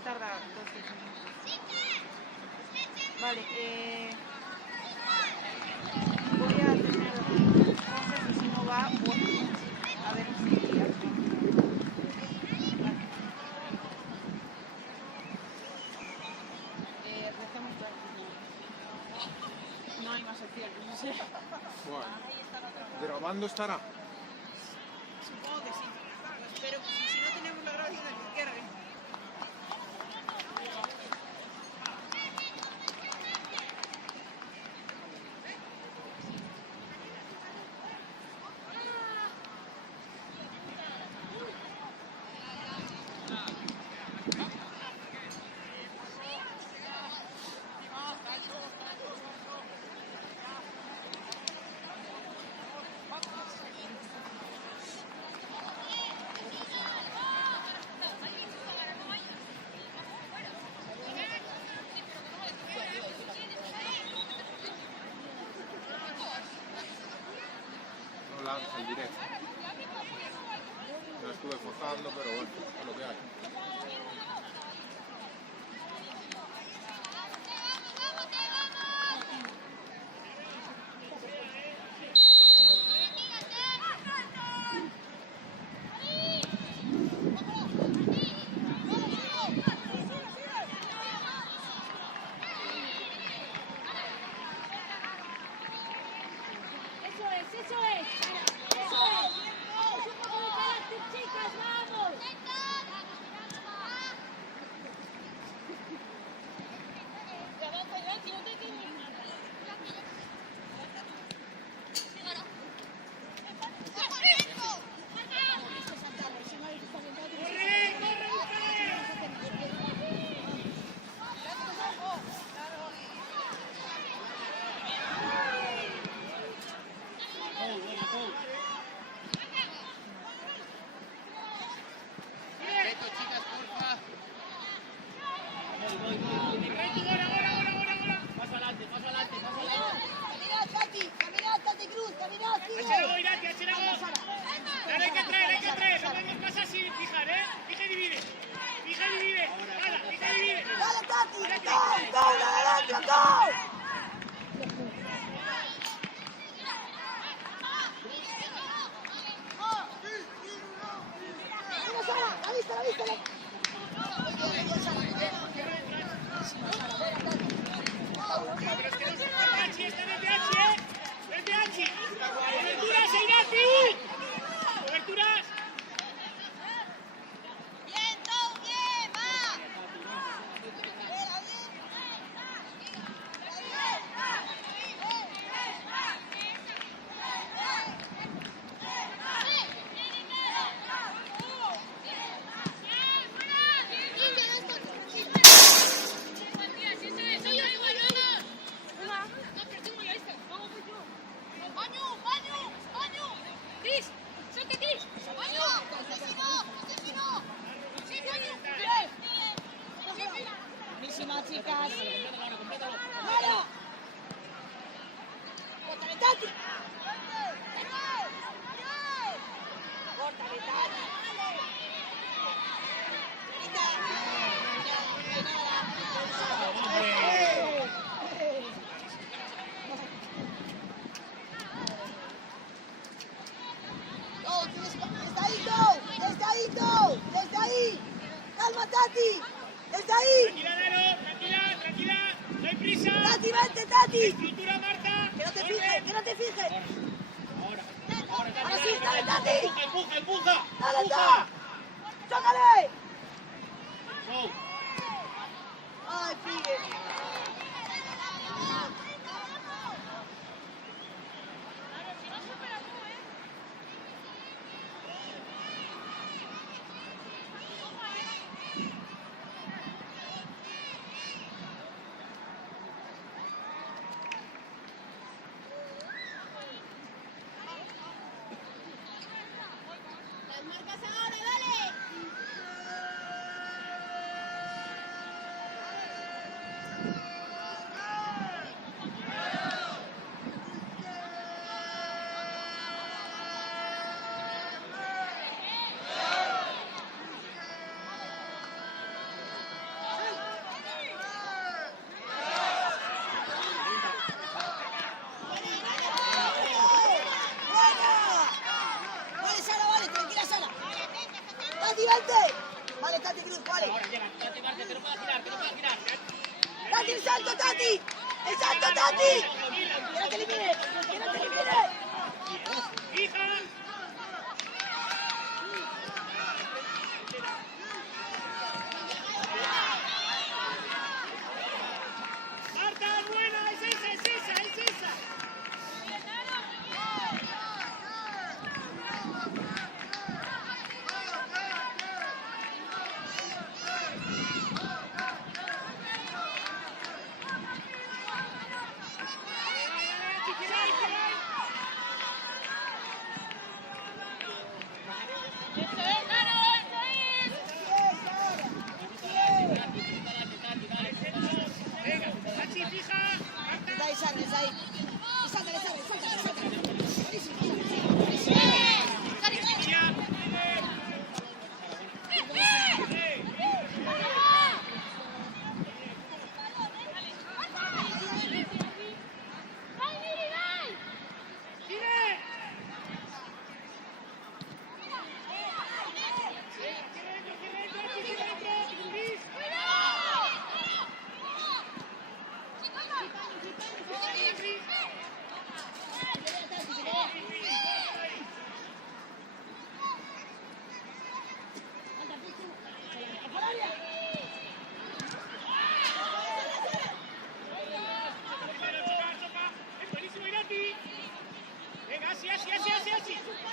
igual tarda 2-3 minutos. Vale, voy a tener cosas y si no va, bueno, a ver si recemos para no hay más opciones, no sé. Bueno, ¿grabando estará? Supongo que sí, pero si no tenemos la grabación de que quede. No lanza el directo. Lo estuve forzando, pero bueno, es lo que hay. Tati! ¡Quiero que elimine! ¡Quiero que elimine! Marta, buena, es esa, es esa, es esa.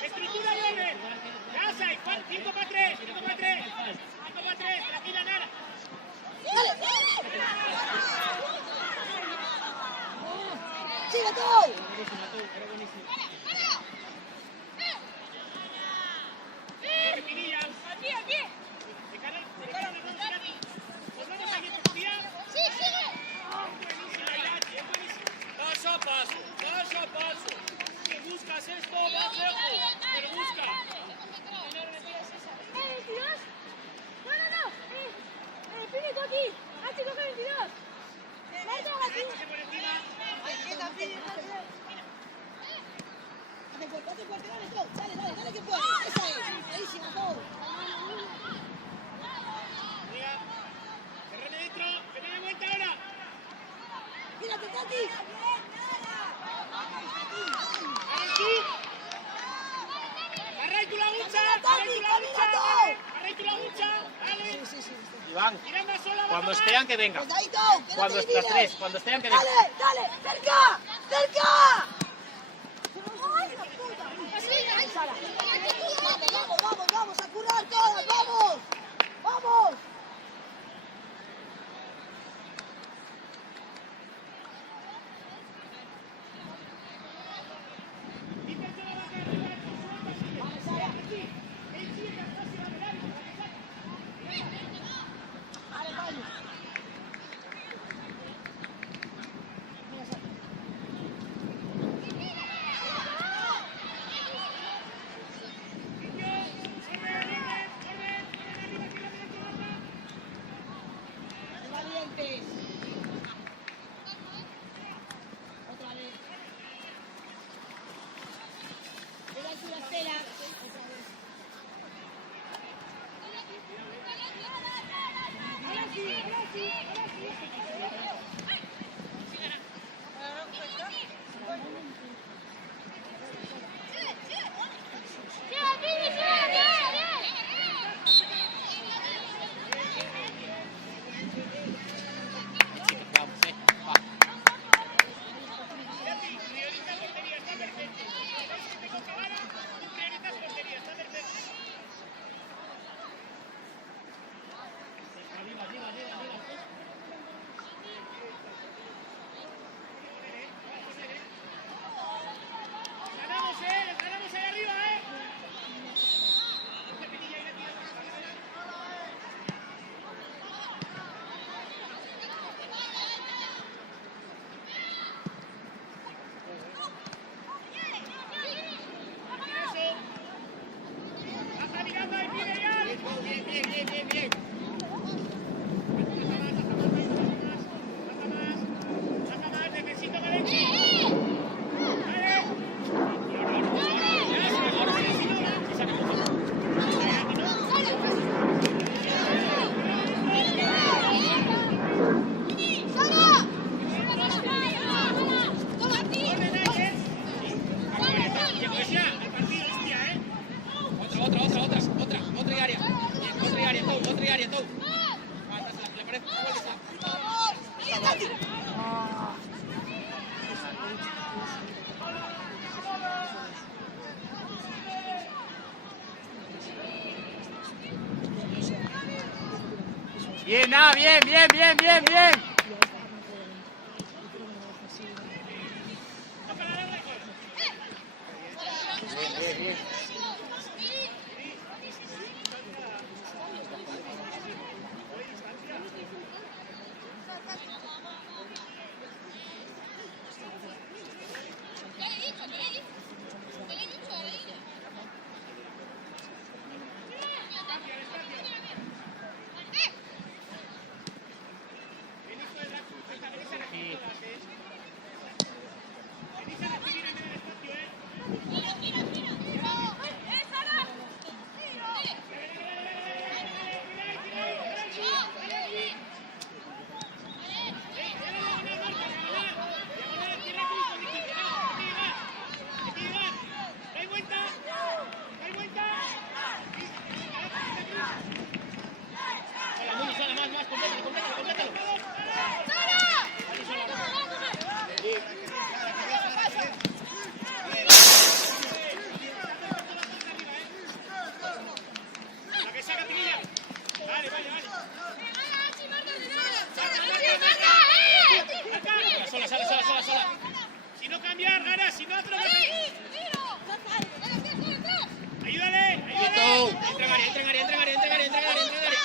Escritura doble. Casa, 5 para 3, 5 para 3. 5 para 3, tranquila, Nara. ¡Dale! ¡Sigue tú! Repinilla. Aquí. De cara a Nati. ¿Volvemos aquí por tu día? Sí, sigue. Buenísima, Nati, es buenísima. Paso a paso. Si buscas esto, vas lejos. Pero busca. ¿22? No. Pide tú aquí. Hachi, coge 22. Marta, aquí. Pase por encima. Dale, que puedes. Esa es. Buenísima, todo. Mira. Cerrame dentro. Que me dé vuelta ahora. ¡Mírate, Tati! Aquí. Arraitu la hucha. Dale. Sí. Iván, Tira más sola. cuando estén que venga. Cuidadito, que no Cuando te las elimines. tres, cuando estén que venga. Dale, cerca. Vamos, a curar todas, vamos. Bien, ah, bien, bien, bien, bien, bien. Bien, bien, bien. Si no cambiar, Gara, si no atravesar. Ayúdale, ayúdale. Entra en área, entra en área, entra en área, entra en área, entra en área, entra en área.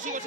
Sigo.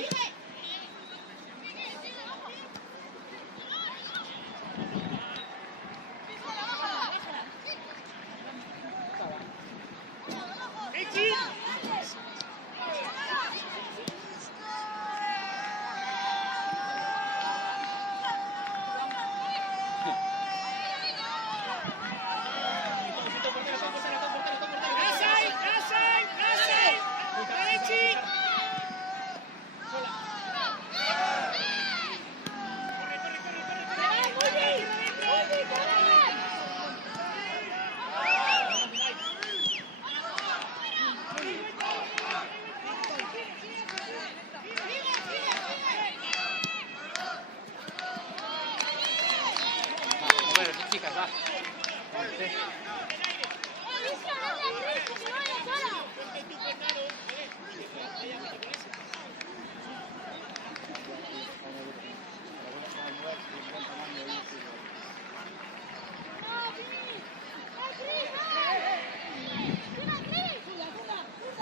Chicas, va.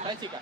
¿Sabes, chicas?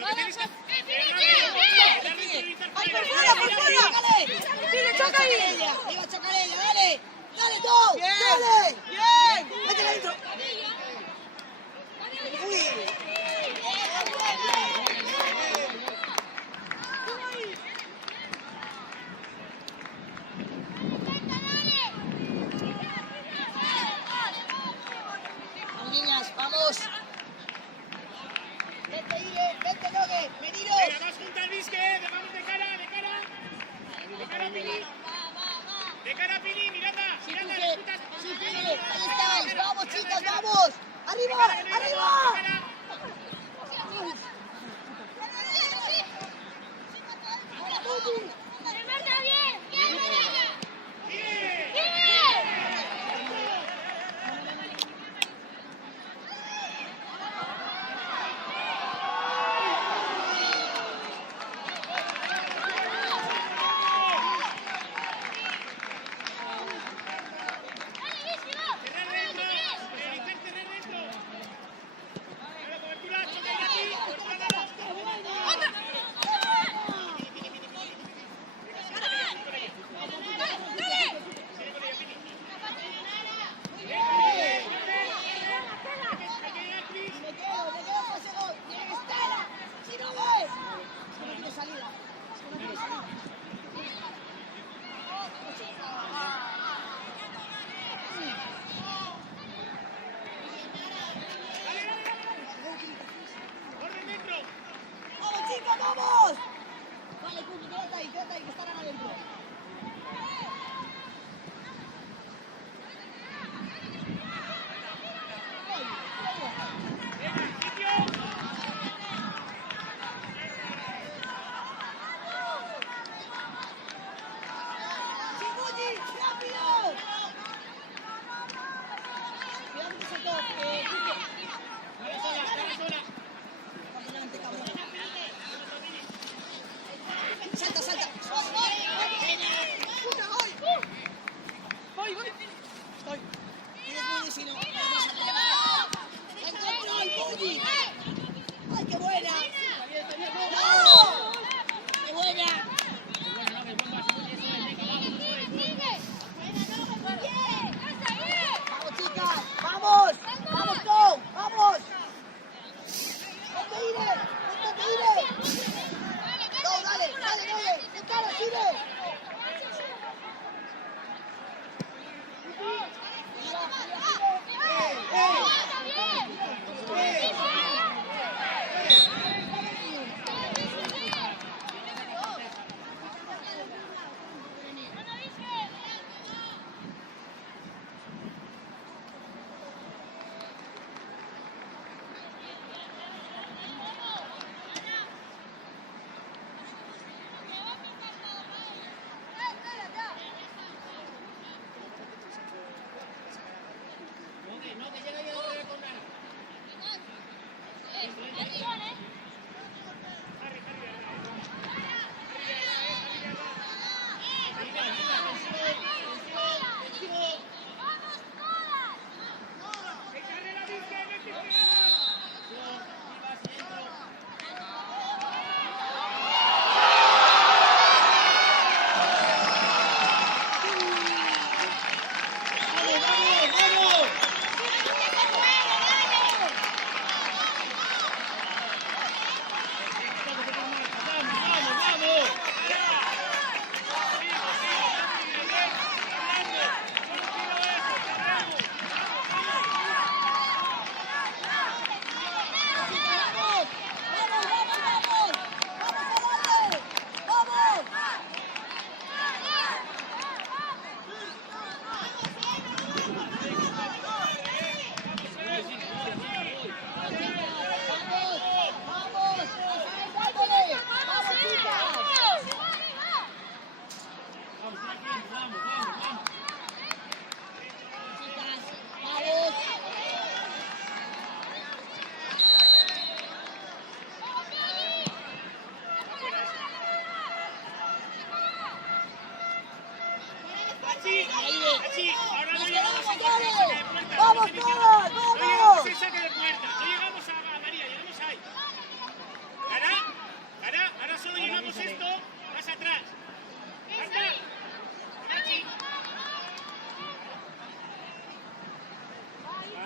Lo que tenéis que hacer ¡Ay, por fuera, por fuera! ¡Dale! Pide, choca ahí. ¡Ella! ¡Iba a chocar ella! ¡Dale! ¡Dale, tú! Bien. ¡Dale! Bien. ¡Métela adentro! ¡Uy! Vamos, niñas, vamos. Vente, Ire, vente, Nogue, veniros. Venga, más junta al disque, vamos de cara, de cara. De cara a Pili. De cara a Pili, Miranda. Sí, Miranda, Quique, disputas. sí, Quique, ahí estáis. Vamos, chicas, vamos. ¡Arriba, arriba! ¡Se marca bien! ¡Bien! Tener dentro. Evitar tener dentro.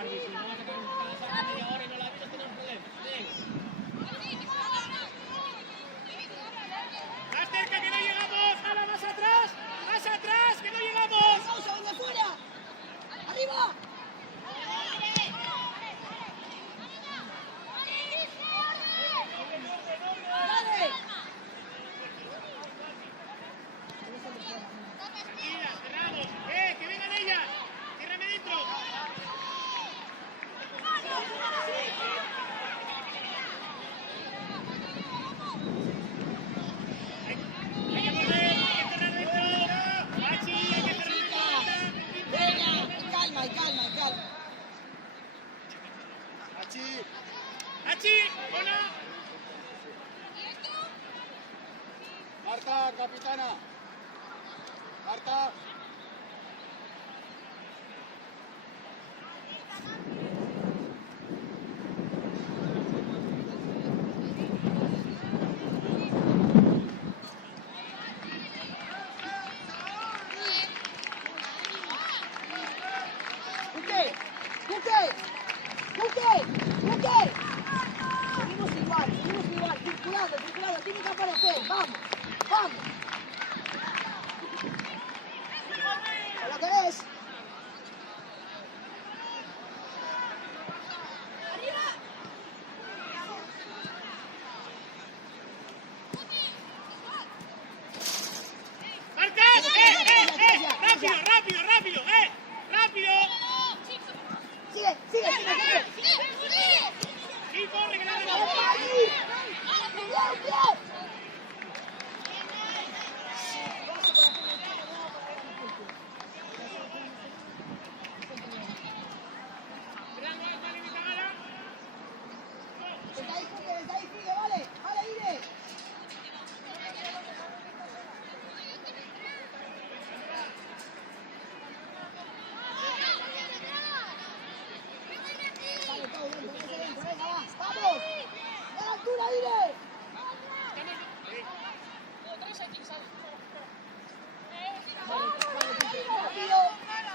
Barbie, si no vas a sacar media hora y no la avisas, tenemos problemas. Venga. Más cerca, que no llegamos. Jala, más atrás, que no llegamos. ¡Vamos, venga fuera! ¡Arriba! ¡Dale! Tranquila, cerramos. Que vengan ellas. Ciérrame dentro. Hay que correr, hay que cerrar dentro. Pachi, hay que cerrar dentro. Venga, calma, calma, calma. Pachi, hola. Marta, capitana. Marta. ¡Buque! Seguimos igual, circulando, tiene que aparecer, vamos. ¿A lo que ves? ¡Marcas! ¡Rápido! ¡Rápido! Sigue. ¡Sí, corre, que la ¡Bien! Desde ahí sigue, vale, Ire. Vale, todo dentro, venga, va, vamos. ¡A la altura, Ire! Rápido. Dale.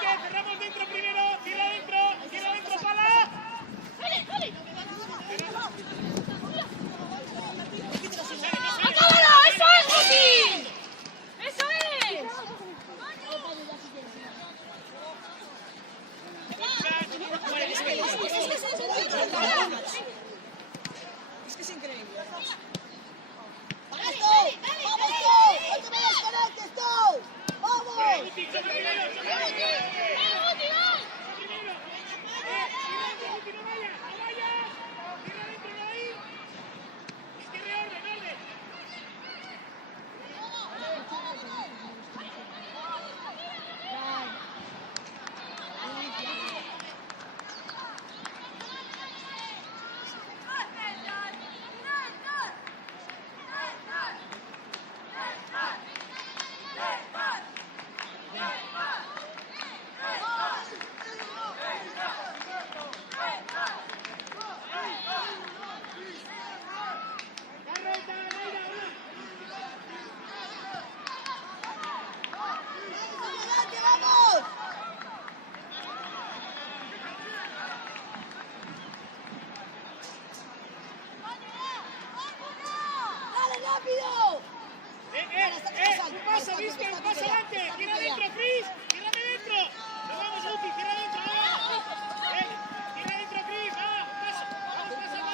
Cerramos dentro primero, cierra dentro, pala. ¡Acábalo! ¡Eso es, Joaquín! ¡Eso es! Es que es increíble. ¡Vamos, Tou! ¡No te me desconectes, Tou! ¡Vamos! ¡Vamos! ¡Dale, rápido! Pasa, Vizca, pasa adelante. Tira dentro, Cris. Tírame dentro. Nos vamos, Uti, tira dentro. Tira dentro, Cris. Vamos, pasa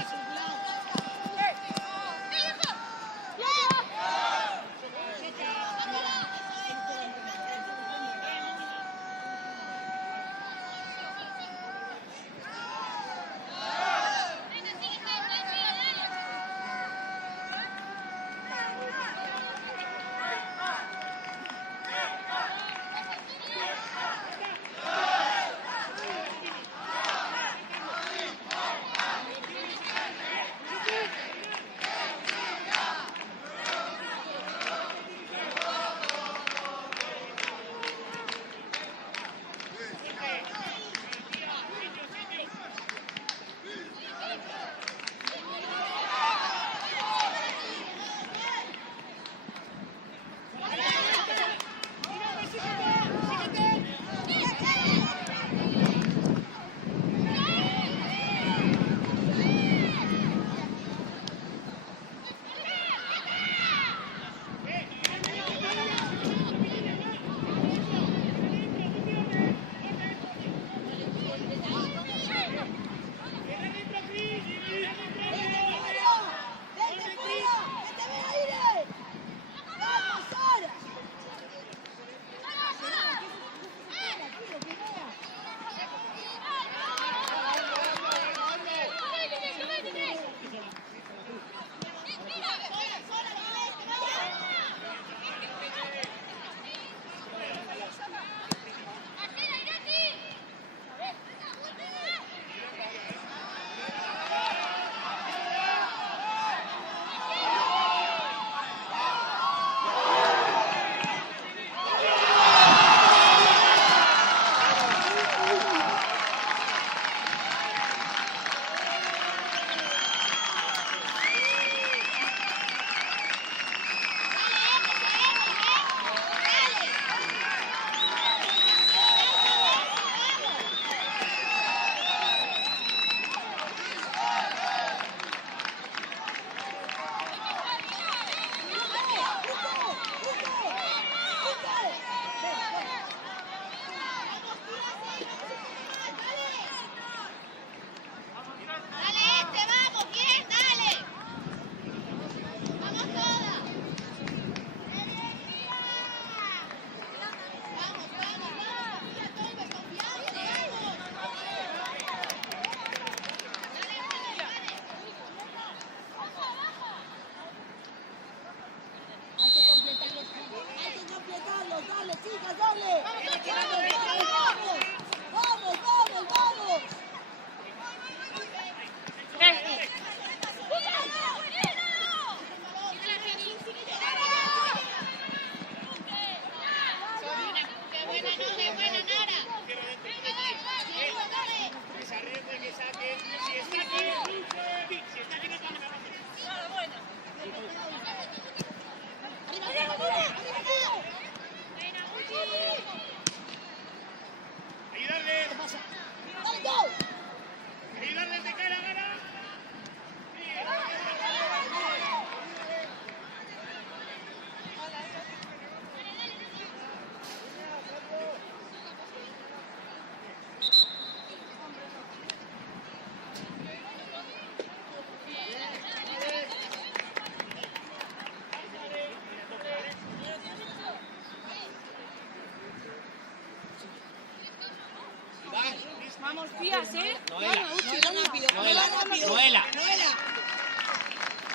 Fías, ¿eh? Noela. Noela, rápido. Noela. Rápido. Noela. Noela.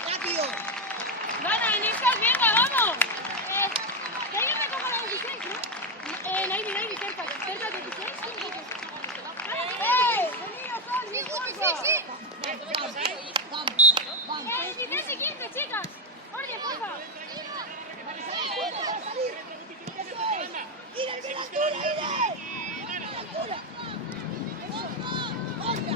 Rápido. Gana, Inés, venga, vamos. Nairi me coja la 16, ¿no? Nairi, cerca de 16. Vamos, vamos. 16 y 15, chicas. Orden, porfa. ¡Ira, el altura, Ira! ¡La altura! ¡Otra!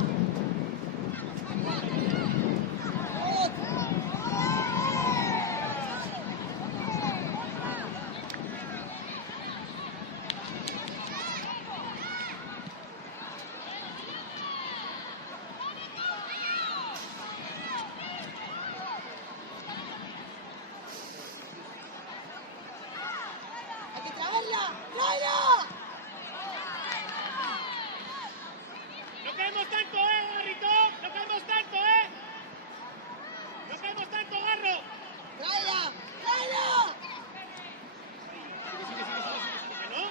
¡Hay que traerla! ¡Tráela! No caemos tanto, Garrito. No caemos tanto, No caemos tanto, Garro. ¡Tráela! ¡Tráela! ¿Que no?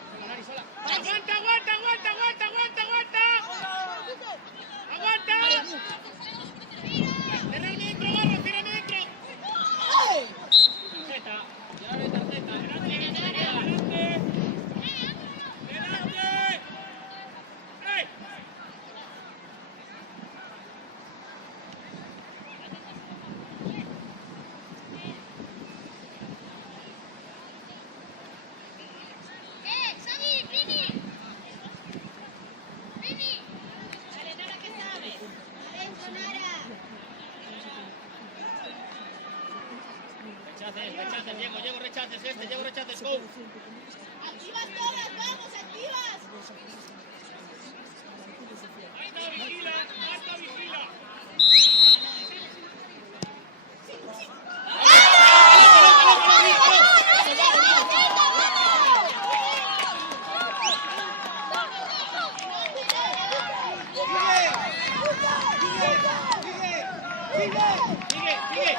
Aguanta, aguanta, aguanta, aguanta, aguanta, aguanta. Aguanta. Cierra el dentro, Garro, cierra el dentro. ¡Ay! Tarjeta. Llevarle tarjeta. Delante. ¡Ey! Rechaces, Diego, rechaces, Diego, rechaces, go. ¡Activas todas! ¡Vamos, activas! Marta, vigila, Marta, vigila. Sigue.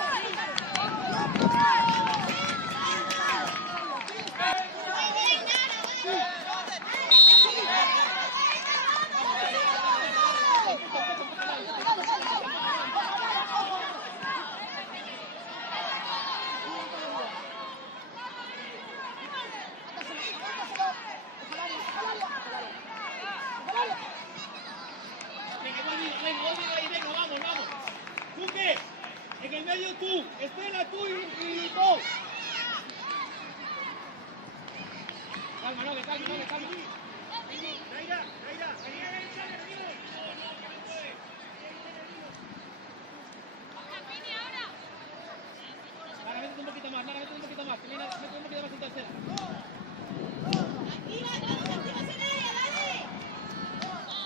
Venga, vamos. Juque, en el medio tú, Estela tú y tú. Calma, no, calma. Naira, Lara, métete un poquito más, mete un poquito más en tercera.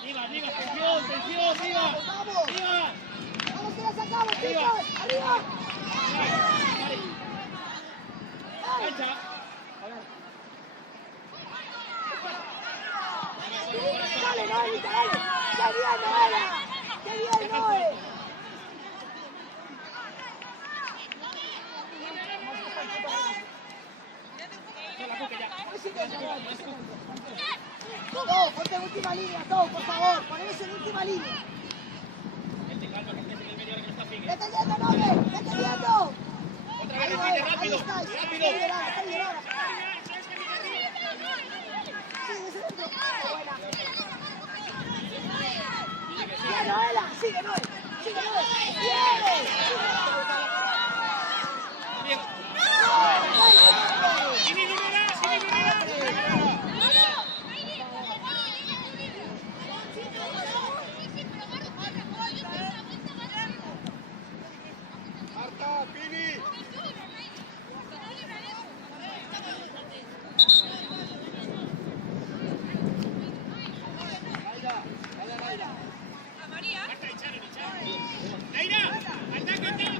Diva, tensión, Diva. ¡Vamos! Diva. ¡Vamos que la sacamos, Arriba. chicos! ¡Arriba! Cancha. ¡Dale, Noelita, dale! ¡Qué bien, Noela! ¡Qué bien, Noel! Todo, ponte en última línea, todo, por favor. Ponemos en última línea. Calma, que estés en el medio ahora que no está Figue. ¡Vete viendo, Noel! ¡Vete viendo! Otra vez, Ahí, repite, Noel, rápido. ahí está, Rápido. está liberada. Sigue ese dentro. Buena. Sigue, Noela. Sigue, Noel. Bien. Sini Lunera. Marta, Pini. Naira, ataca.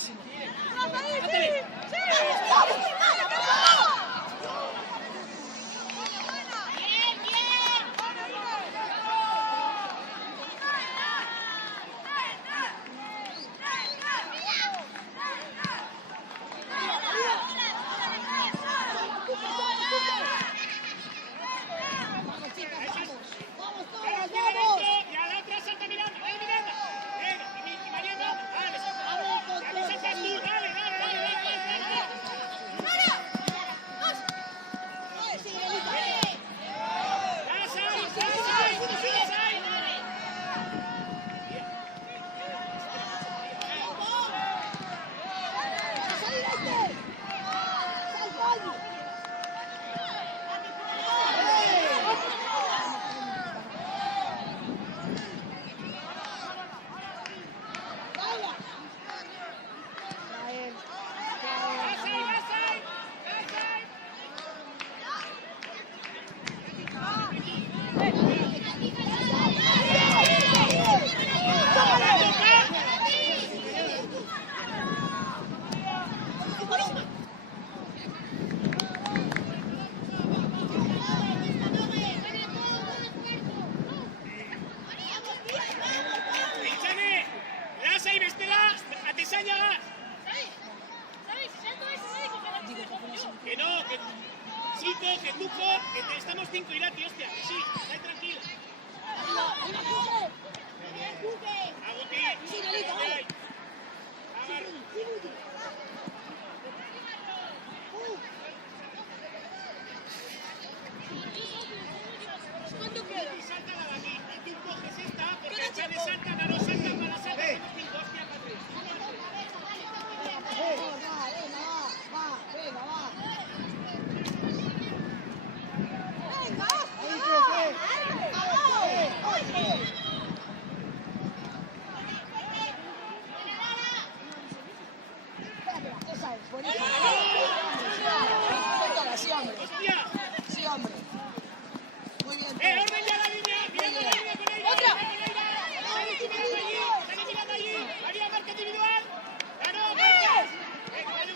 Y a la otra salta Miranda. Venga, Miranda. Venga, y Mariano. Dale, salta tú. Dale. Que no, que Chico, que Tuco, que estamos 5 Irati, hostia, que sí, estáis tranquilos. Agustín, y salta la de aquí, y tú coges esta, porque el Chane salta, no salta para la salta, hacemos 5, hostia, Patrick. Sí, hombre. Muy bien. ¡Orden ya la línea! ¡Mirando la línea con ella! ¡Otra! ¡Están mirando allí! ¡María, marca individual! ¡Ganó, marca! ¡Venga, vale,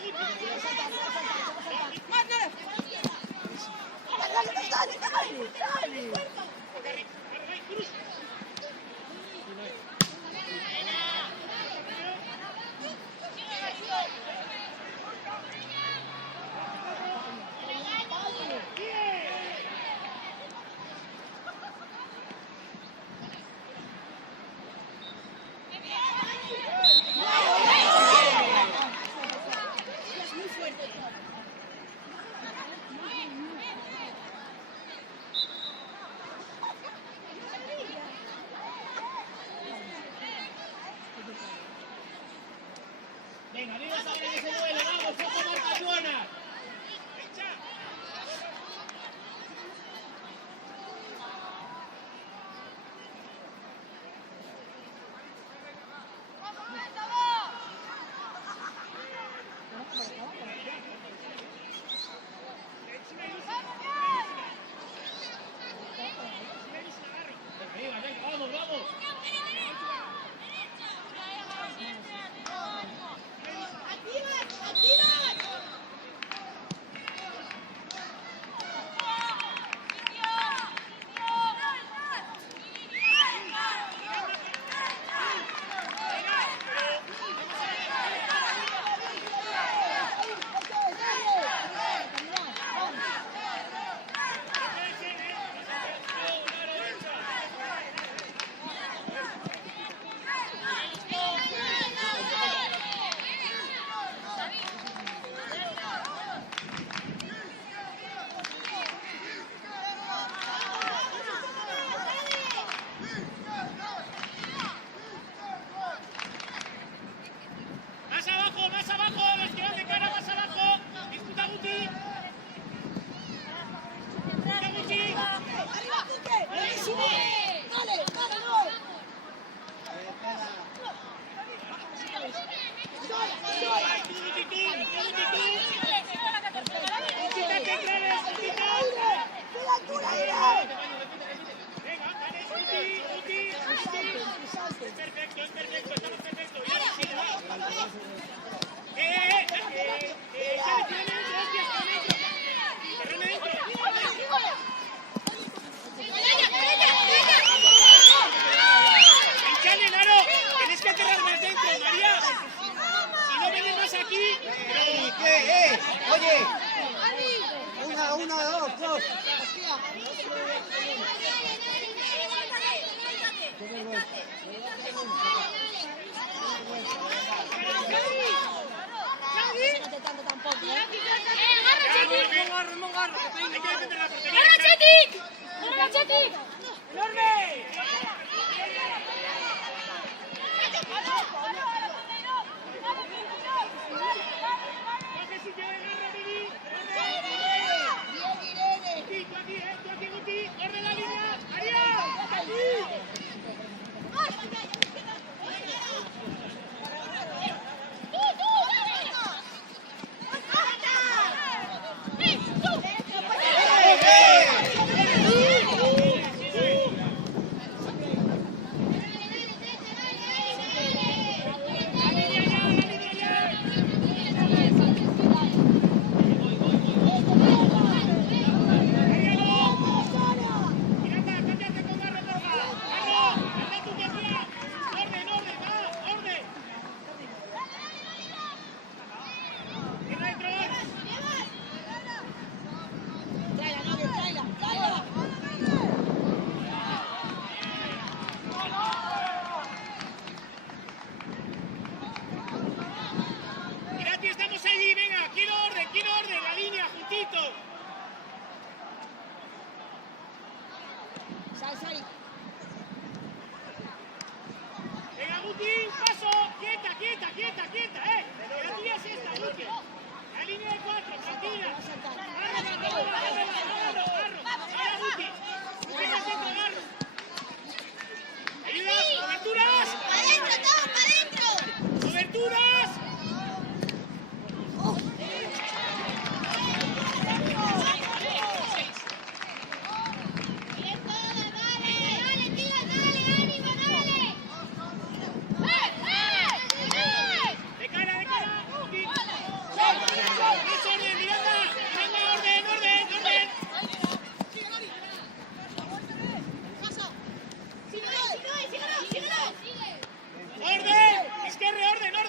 Venga, arriba sabe que se duele, vamos, poco marca buena. Venga, venga, vamos, vamos. Más abajo, los que van de cara más abajo. Disputa Guti. Disputa Guti. ¡Arriba, Quique! ¡Buenísimo! ¡Dale, dale, no! Ay, tú, Guti, tú. Quítate, Clares, quítate. ¡Qué altura, aire! Venga, Clares, Guti. Es perfecto, estamos perfectos. Y ahora sí, va. Oye. Una, dos. No tanto tampoco. ¡Corre, Chetik! ¡Corre, Chetik! ¡Enorme! Venga, Guti, paso. Quieta. La tuya es esta, Guti. La línea de 4, tranquila. Agarro. Ahora, Guti. Venga, centro, agarro. Ayudas, coberturas. ¡Para adentro, todos, para adentro! Coberturas. De cara, Guti. Orden, Miranda. Venga, orden. Orden. Izquierda, orden, va.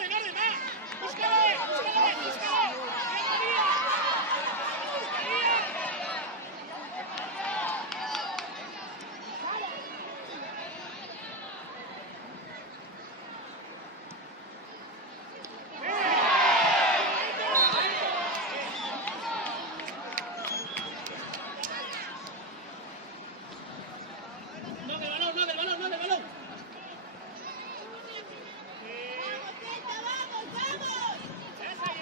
Búscale. No del balón. Ves ahí.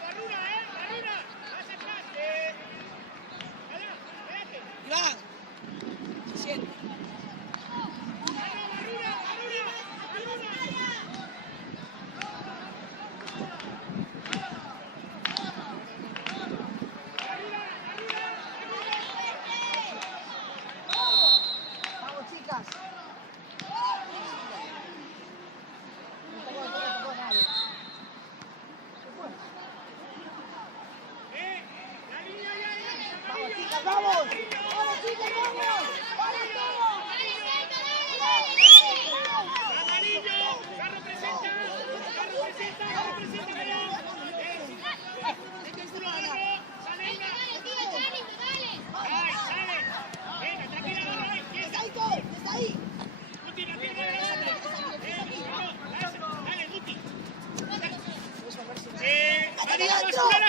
Barrura. Vas atrás. Allá, espérate. Iván. Se siente. Barrura. Vamos, chicas. La línea ya. Vamos, chicas, vamos. Vamos, chicas, vamos. Vamos todos. Amarillo. Carro presenta. Sale. Venga, tranquila, agarra ahí. Está ahí. Guti, la pierna de la otra. Dale, Guti. María, bascular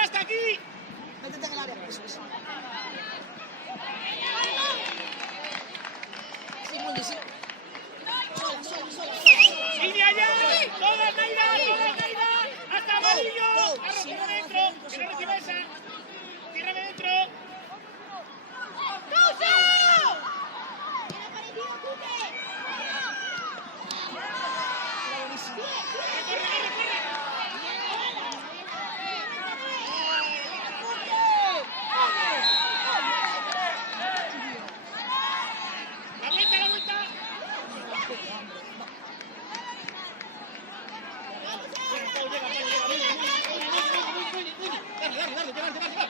hasta aquí. Métete en el área. Eso. Sí, Mundi, sí. Sola. Línea ya. Todas, Naira. Hasta amarillo. Carro por dentro. Que no reciba esa. Tírame dentro. La vuelta. Dale.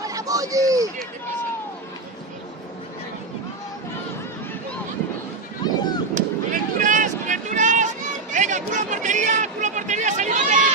¡Hola, Molly! Coberturas, coberturas. Venga, culo portería, salimos de ahí.